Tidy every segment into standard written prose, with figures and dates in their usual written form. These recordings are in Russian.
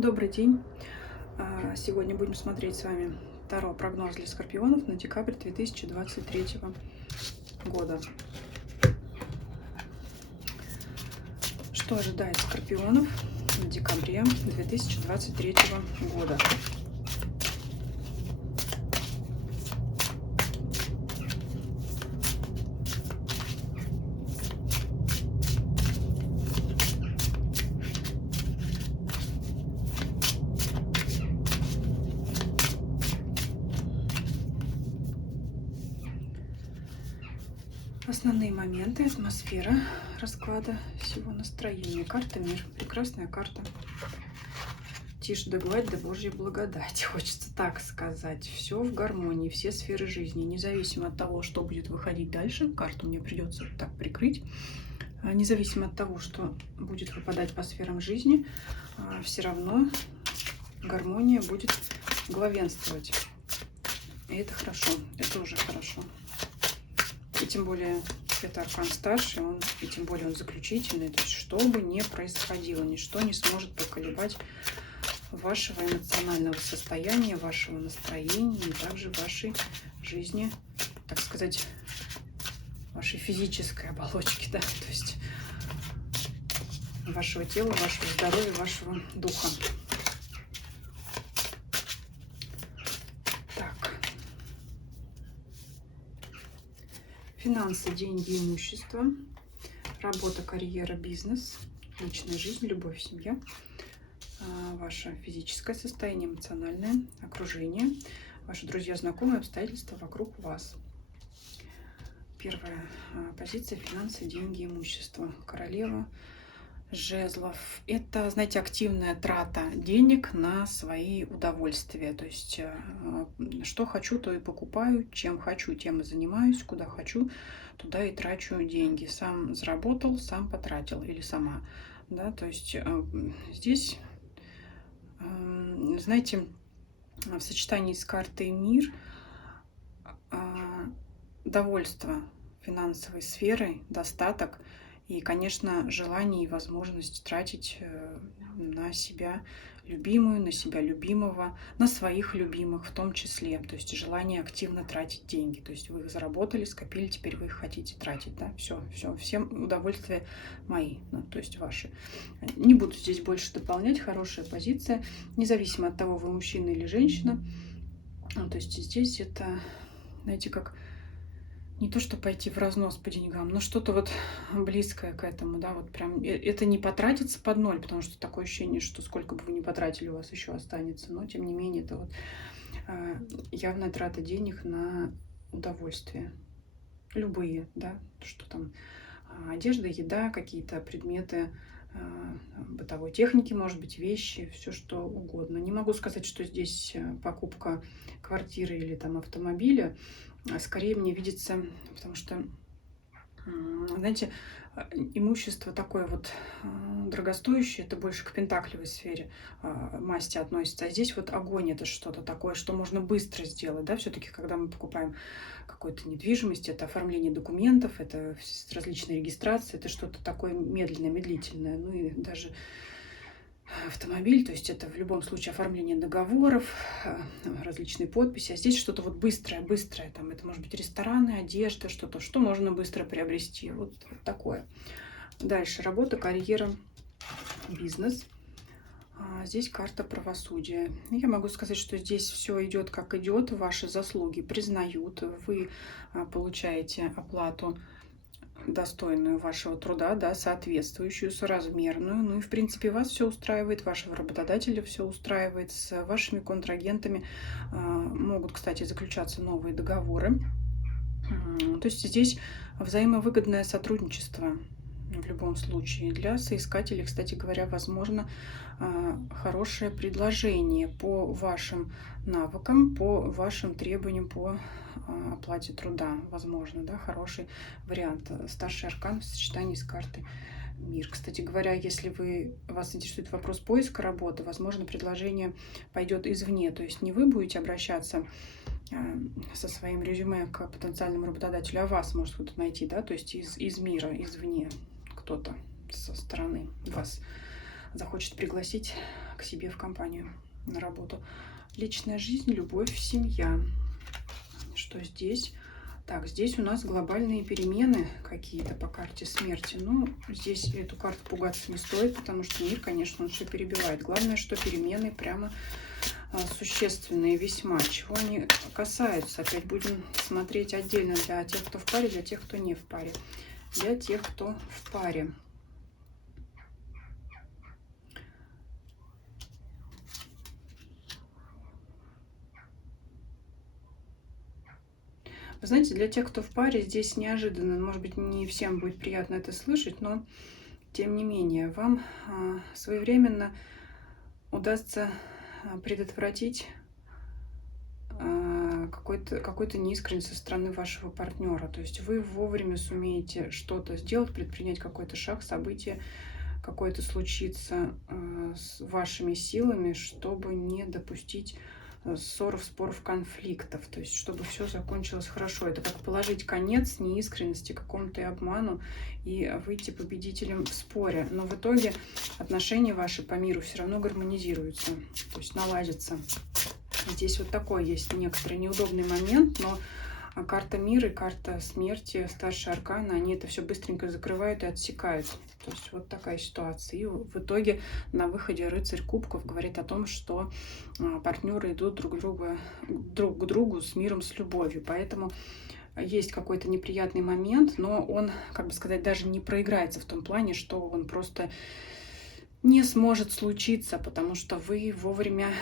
Добрый день. Сегодня будем смотреть с вами Таро прогноз для скорпионов на декабрь 2023 года. Что ожидает скорпионов в декабре 2023 года? Основные моменты, атмосфера расклада, всего настроения. Карта Мир. Прекрасная карта. Тише да гладь, да Божья благодать. Хочется так сказать. Все в гармонии, все сферы жизни. Независимо от того, что будет выходить дальше. Карту мне придется вот так прикрыть. Независимо от того, что будет выпадать по сферам жизни, все равно гармония будет главенствовать. И это хорошо. Это уже хорошо. И тем более это аркан старший, и тем более он заключительный. То есть что бы ни происходило, ничто не сможет поколебать вашего эмоционального состояния, вашего настроения и также вашей жизни, так сказать, вашей физической оболочки, да, то есть вашего тела, вашего здоровья, вашего духа. Финансы, деньги, имущество, работа, карьера, бизнес, личная жизнь, любовь, семья, ваше физическое состояние, эмоциональное окружение, ваши друзья, знакомые, обстоятельства вокруг вас. Первая позиция – финансы, деньги, имущество. Королева жезлов. Это, знаете, активная трата денег на свои удовольствия. То есть, что хочу, то и покупаю, чем хочу, тем и занимаюсь, куда хочу, туда и трачу деньги. Сам заработал, сам потратил или сама. Да, то есть, здесь, знаете, в сочетании с картой Мир, довольство финансовой сферой, достаток и, конечно, желание и возможность тратить на себя любимую, на себя любимого, на своих любимых в том числе. То есть желание активно тратить деньги. То есть вы их заработали, скопили, теперь вы их хотите тратить. Да? Все, всем удовольствия мои, ну, то есть ваши. Не буду здесь больше дополнять. Хорошая позиция, независимо от того, вы мужчина или женщина. То есть здесь это, знаете, как не то, что пойти в разнос по деньгам, но что-то вот близкое к этому, да, вот прям это не потратится под ноль, потому что такое ощущение, что сколько бы вы ни потратили, у вас еще останется, но тем не менее это вот явная трата денег на удовольствие, любые, да, что там одежда, еда, какие-то предметы бытовой техники, может быть, вещи, все что угодно. Не могу сказать, что здесь покупка квартиры или там автомобиля. Скорее мне видится, потому что, знаете, имущество такое вот дорогостоящее, это больше к пентаклевой сфере масти относится. А здесь вот огонь — это что-то такое, что можно быстро сделать, да, все-таки, когда мы покупаем какую-то недвижимость, это оформление документов, это различные регистрации, это что-то такое медленное, медлительное, ну и даже автомобиль, то есть это в любом случае оформление договоров, различные подписи, а здесь что-то вот быстрое, там это может быть рестораны, одежда, что-то, что можно быстро приобрести, вот такое. Дальше работа, карьера, бизнес. Здесь карта правосудия. Я могу сказать, что здесь все идет как идет, ваши заслуги признают, вы получаете оплату достойную вашего труда, да, соответствующую, соразмерную. Ну и, в принципе, вас все устраивает, вашего работодателя все устраивает. С вашими контрагентами могут, кстати, заключаться новые договоры. То есть здесь взаимовыгодное сотрудничество в любом случае. Для соискателей, кстати говоря, возможно хорошее предложение по вашим навыкам, по вашим требованиям, по оплате труда. Возможно, да, хороший вариант. Старший аркан в сочетании с картой Мир. Кстати говоря, если вас интересует вопрос поиска работы, возможно, предложение пойдет извне. То есть не вы будете обращаться со своим резюме к потенциальному работодателю, а вас может кто-то найти, да, то есть из мира, извне кто-то со стороны вас захочет пригласить к себе в компанию, на работу. Личная жизнь, любовь, семья. Что здесь? Так, здесь у нас глобальные перемены какие-то по карте смерти. Ну, здесь эту карту пугаться не стоит, потому что мир, конечно, он все перебивает. Главное, что перемены прямо существенные весьма. Чего они касаются? Опять будем смотреть отдельно для тех, кто в паре, для тех, кто не в паре. Для тех, кто в паре. Вы знаете, для тех, кто в паре, здесь неожиданно, может быть, не всем будет приятно это слышать, но тем не менее, вам своевременно удастся предотвратить какой-то неискренность со стороны вашего партнера. То есть вы вовремя сумеете что-то сделать, предпринять какой-то шаг, событие какое-то случится с вашими силами, чтобы не допустить ссоров, споров, конфликтов. То есть, чтобы все закончилось хорошо. Это как положить конец неискренности, какому-то обману и выйти победителем в споре. Но в итоге отношения ваши по миру все равно гармонизируются, то есть наладятся. Здесь вот такой есть некоторый неудобный момент, но карта мира и карта смерти, старшая аркана, они это все быстренько закрывают и отсекают. То есть вот такая ситуация. И в итоге на выходе рыцарь кубков говорит о том, что партнеры идут друг к другу с миром, с любовью. Поэтому есть какой-то неприятный момент, но он, как бы сказать, даже не проиграется в том плане, что он просто не сможет случиться, потому что вы вовремя,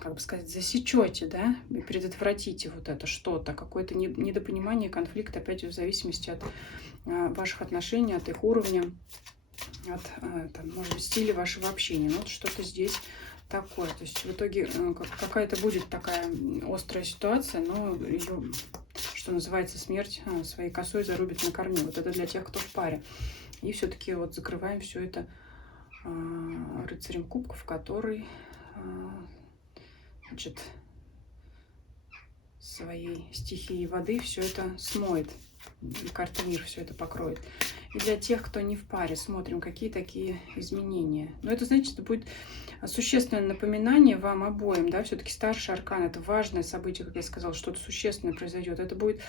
как бы сказать, засечете, да, и предотвратите вот это что-то, какое-то недопонимание, конфликт, опять в зависимости от ваших отношений, от их уровня, от, там, может быть, стиля вашего общения. Ну, вот что-то здесь такое. То есть в итоге какая-то будет такая острая ситуация, но ее, что называется, смерть своей косой зарубит на корню. Вот это для тех, кто в паре. И все-таки вот закрываем все это рыцарем кубков, который, значит, своей стихией воды все это смоет. И карта мир все это покроет. И для тех, кто не в паре, смотрим, какие такие изменения. Но это, значит, это будет существенное напоминание вам обоим, да, все-таки старший аркан, это важное событие, как я сказала, что-то существенное произойдет. Это будет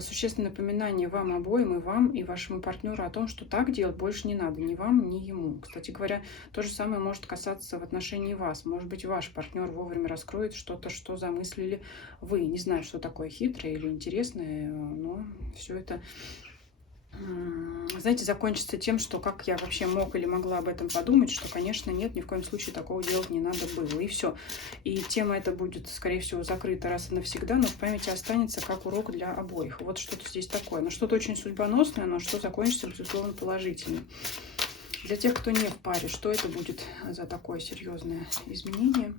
существенное напоминание вам обоим, и вам, и вашему партнеру о том, что так делать больше не надо, ни вам, ни ему. Кстати говоря, то же самое может касаться в отношении вас. Может быть, ваш партнер вовремя раскроет что-то, что замыслили вы. Не знаю, что такое хитрое или интересное, но все это, знаете, закончится тем, что как я вообще мог или могла об этом подумать, что, конечно, нет, ни в коем случае такого делать не надо было. И все. И тема эта будет, скорее всего, закрыта раз и навсегда, но в памяти останется как урок для обоих. Вот что-то здесь такое. Но что-то очень судьбоносное, но что закончится, безусловно, положительно. Для тех, кто не в паре, что это будет за такое серьезное изменение?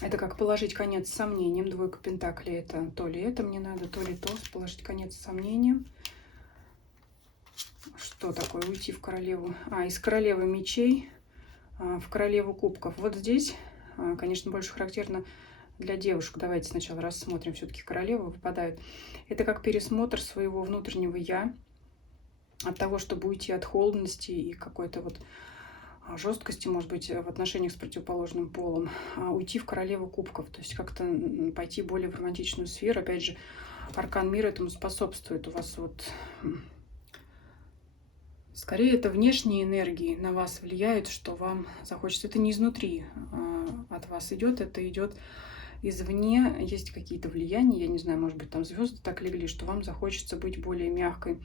Это как положить конец сомнениям. Двойка пентаклей — это то ли это мне надо, то ли то. Положить конец сомнениям. Что такое уйти в королеву? Из королевы мечей в королеву кубков. Вот здесь, конечно, больше характерно для девушек. Давайте сначала рассмотрим. Все-таки королева выпадает. Это как пересмотр своего внутреннего «я». От того, чтобы уйти от холодности и какой-то вот жесткости, может быть, в отношениях с противоположным полом, уйти в королеву кубков, то есть как-то пойти более в романтичную сферу. Опять же, аркан мира этому способствует. У вас вот скорее это внешние энергии на вас влияют, что вам захочется. Это не изнутри от вас идет, это идет извне. Есть какие-то влияния, я не знаю, может быть, там звезды так легли, что вам захочется быть более мягкой,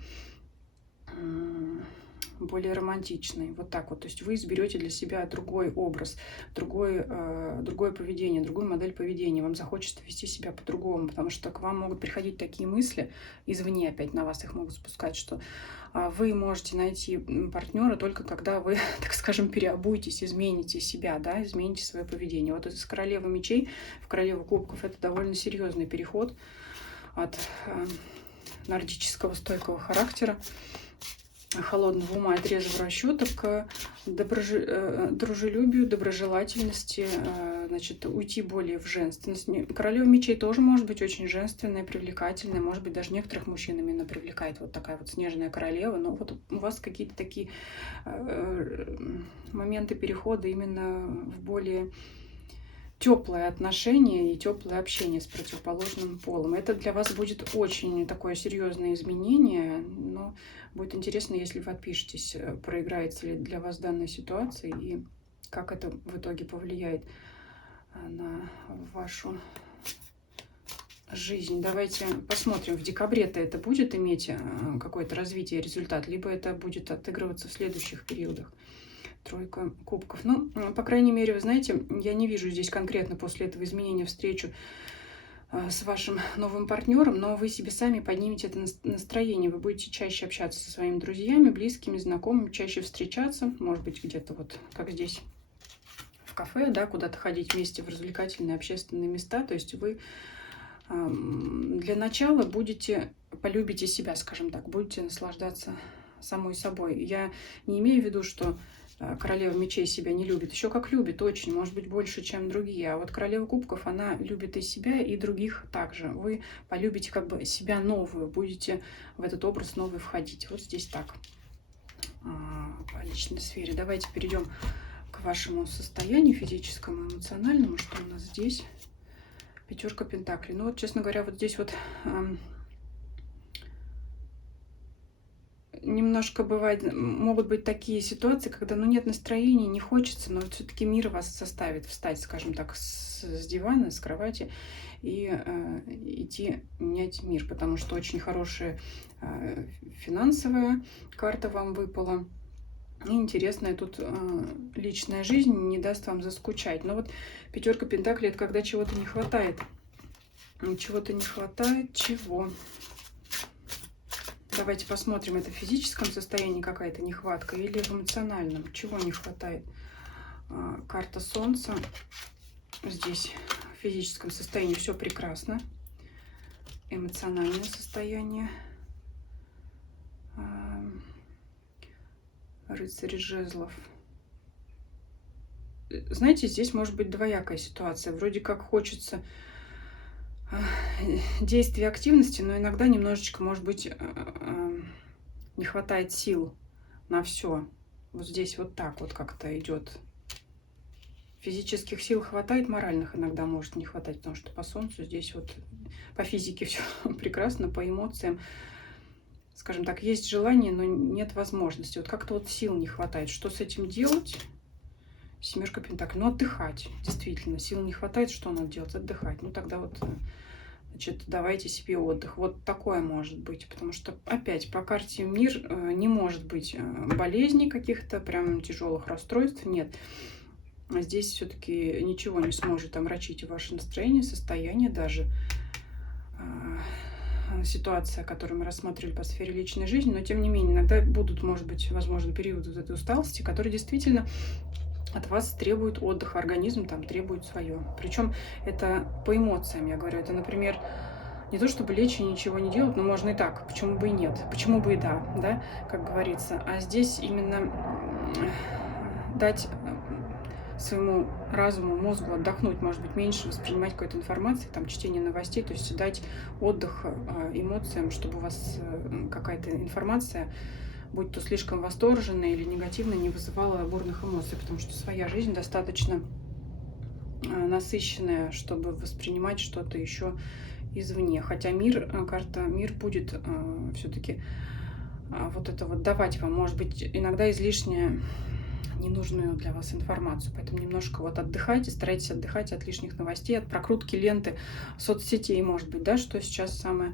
более романтичной. Вот так вот. То есть вы изберете для себя другой образ, другое поведение, другую модель поведения. Вам захочется вести себя по-другому, потому что к вам могут приходить такие мысли, извне опять на вас их могут спускать, что вы можете найти партнера только когда вы, так скажем, переобуетесь, измените себя, да, измените свое поведение. Вот из королевы мечей в королеву кубков это довольно серьезный переход от нордического стойкого характера холодного ума и трезвого расчета к дружелюбию, доброжелательности, значит, уйти более в женственность. Королева мечей тоже может быть очень женственная, привлекательная, может быть, даже некоторых мужчин именно привлекает вот такая вот снежная королева, но вот у вас какие-то такие моменты перехода именно в более теплые отношения и теплое общение с противоположным полом. Это для вас будет очень такое серьезное изменение, но будет интересно, если вы отпишетесь, проиграется ли для вас данная ситуация и как это в итоге повлияет на вашу жизнь. Давайте посмотрим, в декабре-то это будет иметь какое-то развитие, результат, либо это будет отыгрываться в следующих периодах. Тройка кубков. Ну, по крайней мере, вы знаете, я не вижу здесь конкретно после этого изменения встречу с вашим новым партнером, но вы себе сами поднимете это настроение. Вы будете чаще общаться со своими друзьями, близкими, знакомыми, чаще встречаться, может быть, где-то вот как здесь в кафе, да, куда-то ходить вместе в развлекательные общественные места. То есть вы для начала полюбите себя, скажем так, будете наслаждаться самой собой. Я не имею в виду, что королева мечей себя не любит. Еще как любит, очень, может быть, больше, чем другие. А вот королева кубков, она любит и себя, и других также. Вы полюбите как бы себя новую, будете в этот образ новый входить. Вот здесь так, по личной сфере. Давайте перейдем к вашему состоянию физическому, эмоциональному. Что у нас здесь? Пятерка пентаклей. Ну вот, честно говоря, вот здесь вот немножко могут быть такие ситуации, когда нет настроения, не хочется, но все-таки мир вас заставит встать, скажем так, с дивана, с кровати и идти менять мир, потому что очень хорошая финансовая карта вам выпала. И интересная тут личная жизнь не даст вам заскучать. Но вот пятерка пентаклей — это когда чего-то не хватает. Чего-то не хватает. Чего? Давайте посмотрим, это в физическом состоянии какая-то нехватка или в эмоциональном. Чего не хватает? Карта Солнца. Здесь в физическом состоянии все прекрасно. Эмоциональное состояние. Рыцарь жезлов. Знаете, здесь может быть двоякая ситуация. Вроде как хочется действия, активности, но иногда немножечко, может быть, не хватает сил на все. Вот здесь вот так вот как-то идет. Физических сил хватает, моральных иногда может не хватать, потому что по Солнцу здесь вот по физике все прекрасно, по эмоциям, скажем так, есть желание, но нет возможности. Вот как-то вот сил не хватает. Что с этим делать? Семерка пентаклей. Ну, отдыхать. Действительно, сил не хватает. Что надо делать? Отдыхать. Ну, тогда вот, значит, давайте себе отдых. Вот такое может быть. Потому что, опять, по карте мир не может быть болезней каких-то, прям тяжелых расстройств. Нет. Здесь все-таки ничего не сможет омрачить ваше настроение, состояние даже. Ситуация, которую мы рассматривали по сфере личной жизни, но тем не менее иногда будут, может быть, возможно, периоды вот этой усталости, которые действительно от вас требуют отдыха, организм там требует свое. Причем это по эмоциям, я говорю, это, например, не то чтобы лечь и ничего не делать, но можно и так, почему бы и нет, почему бы и да, как говорится. А здесь именно дать своему разуму, мозгу отдохнуть, может быть, меньше воспринимать какой-то информации, там, чтение новостей, то есть дать отдых эмоциям, чтобы у вас какая-то информация, будь то слишком восторженная или негативная, не вызывала бурных эмоций, потому что своя жизнь достаточно насыщенная, чтобы воспринимать что-то еще извне. Хотя карта мир будет все-таки вот это вот давать вам, может быть, иногда излишне ненужную для вас информацию. Поэтому немножко вот отдыхайте, старайтесь отдыхать от лишних новостей, от прокрутки ленты соцсетей, может быть, да, что сейчас самое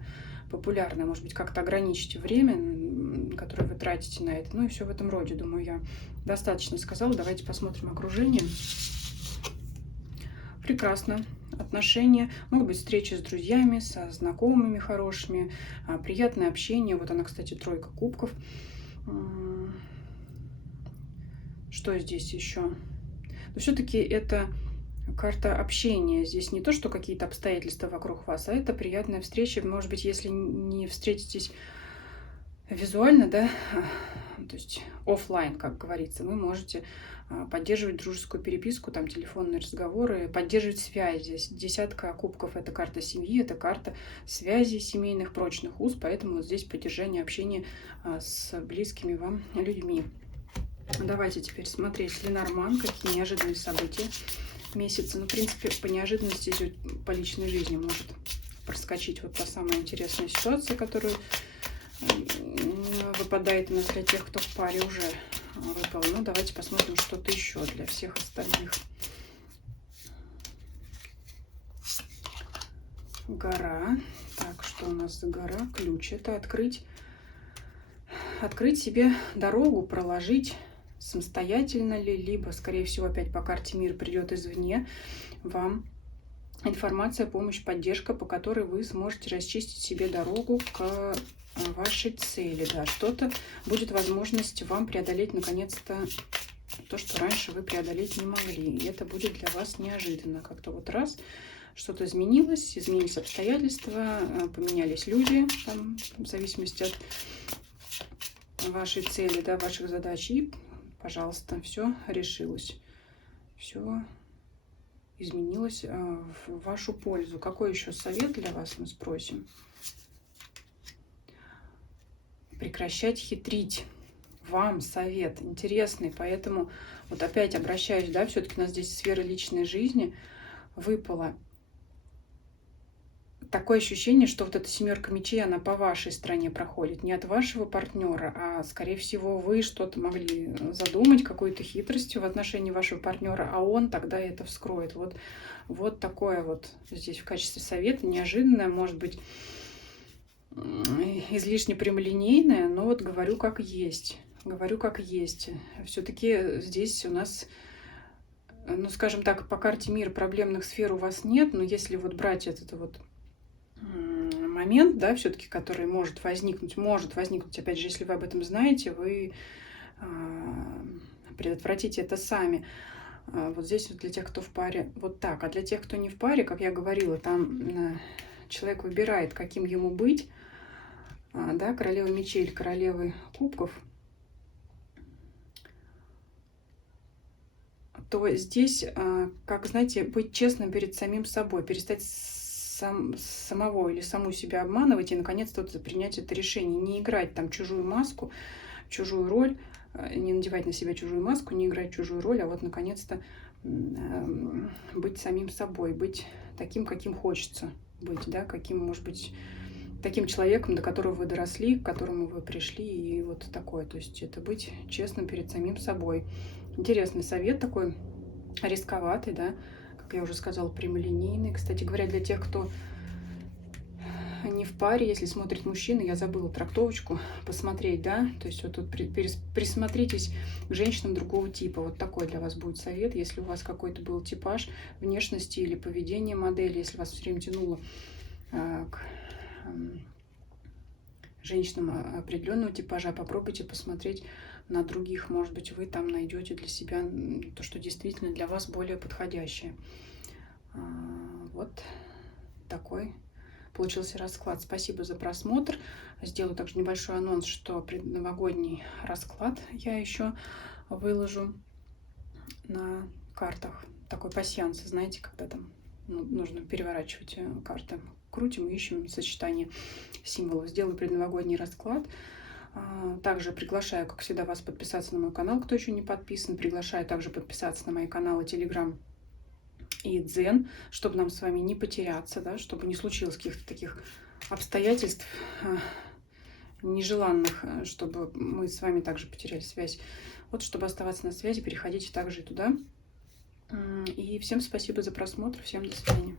популярное. Может быть, как-то ограничите время, которое вы тратите на это. Ну и все в этом роде. Думаю, я достаточно сказала. Давайте посмотрим окружение. Прекрасно. Отношения, могут быть встречи с друзьями, со знакомыми хорошими, приятное общение. Вот она, кстати, тройка кубков. Что здесь еще? Но все-таки это карта общения. Здесь не то, что какие-то обстоятельства вокруг вас, а это приятная встреча. Может быть, если не встретитесь визуально, да, то есть оффлайн, как говорится, вы можете поддерживать дружескую переписку, там телефонные разговоры, поддерживать связи. Десятка кубков — это карта семьи, это карта связи семейных, прочных уз, поэтому вот здесь поддержание общения с близкими вам людьми. Давайте теперь смотреть Ленорман, какие неожиданные события месяца. Ну, в принципе, по неожиданности здесь по личной жизни может проскочить вот та самая интересная ситуация, которую выпадает у нас для тех, кто в паре уже выпал. Ну, давайте посмотрим что-то еще для всех остальных. Гора. Так, что у нас за гора? Ключ. Это открыть себе дорогу, проложить самостоятельно ли, либо, скорее всего, опять по карте мир придет извне вам информация, помощь, поддержка, по которой вы сможете расчистить себе дорогу к вашей цели. Да, что-то будет возможность вам преодолеть наконец-то то, что раньше вы преодолеть не могли. И это будет для вас неожиданно. Как-то вот раз что-то изменилось, изменились обстоятельства, поменялись люди, там, в зависимости от вашей цели, да, ваших задач. И, пожалуйста, все решилось. Все изменилось в вашу пользу. Какой еще совет для вас, мы спросим? Прекращать хитрить. Вам совет интересный, поэтому вот опять обращаюсь, да, все-таки у нас здесь сфера личной жизни выпала. Такое ощущение, что вот эта семерка мечей, она по вашей стороне проходит, не от вашего партнера, а, скорее всего, вы что-то могли задумать, какую-то хитростью в отношении вашего партнера, а он тогда это вскроет. Вот такое вот здесь в качестве совета, неожиданное, может быть, излишне прямолинейное, но вот говорю как есть. Говорю как есть. Все-таки здесь у нас, ну, скажем так, по карте мира проблемных сфер у вас нет, но если вот брать этот вот момент, да, все-таки, который может возникнуть, опять же, если вы об этом знаете, вы предотвратите это сами. Вот здесь вот для тех, кто в паре, вот так. А для тех, кто не в паре, как я говорила, там человек выбирает, каким ему быть, да, королева мечей или королевы кубков, то здесь, как, знаете, быть честным перед самим собой, перестать самого или саму себя обманывать и, наконец-то, принять это решение. Не играть там чужую маску, чужую роль, не надевать на себя чужую маску, не играть чужую роль, а вот, наконец-то, быть самим собой, быть таким, каким хочется быть, да, каким, может быть, таким человеком, до которого вы доросли, к которому вы пришли, и вот такое. То есть это быть честным перед самим собой. Интересный совет такой, рисковатый, да, как я уже сказала, прямолинейный. Кстати говоря, для тех, кто не в паре, если смотрит мужчина, я забыла трактовочку посмотреть, да, то есть вот тут присмотритесь к женщинам другого типа. Вот такой для вас будет совет, если у вас какой-то был типаж внешности или поведения модели, если вас все время тянуло к женщинам определенного типажа, попробуйте посмотреть на других. Может быть, вы там найдете для себя то, что действительно для вас более подходящее. Вот такой получился расклад. Спасибо за просмотр. Сделаю также небольшой анонс, что предновогодний расклад я еще выложу на картах. Такой пасьянс, знаете, когда там нужно переворачивать карты. Крутим и ищем сочетание символов. Сделаю предновогодний расклад. Также приглашаю, как всегда, вас подписаться на мой канал, кто еще не подписан. Приглашаю также подписаться на мои каналы Telegram и Дзен, чтобы нам с вами не потеряться, да, чтобы не случилось каких-то таких обстоятельств нежеланных, чтобы мы с вами также потеряли связь. Вот, чтобы оставаться на связи, переходите также и туда. И всем спасибо за просмотр. Всем до свидания.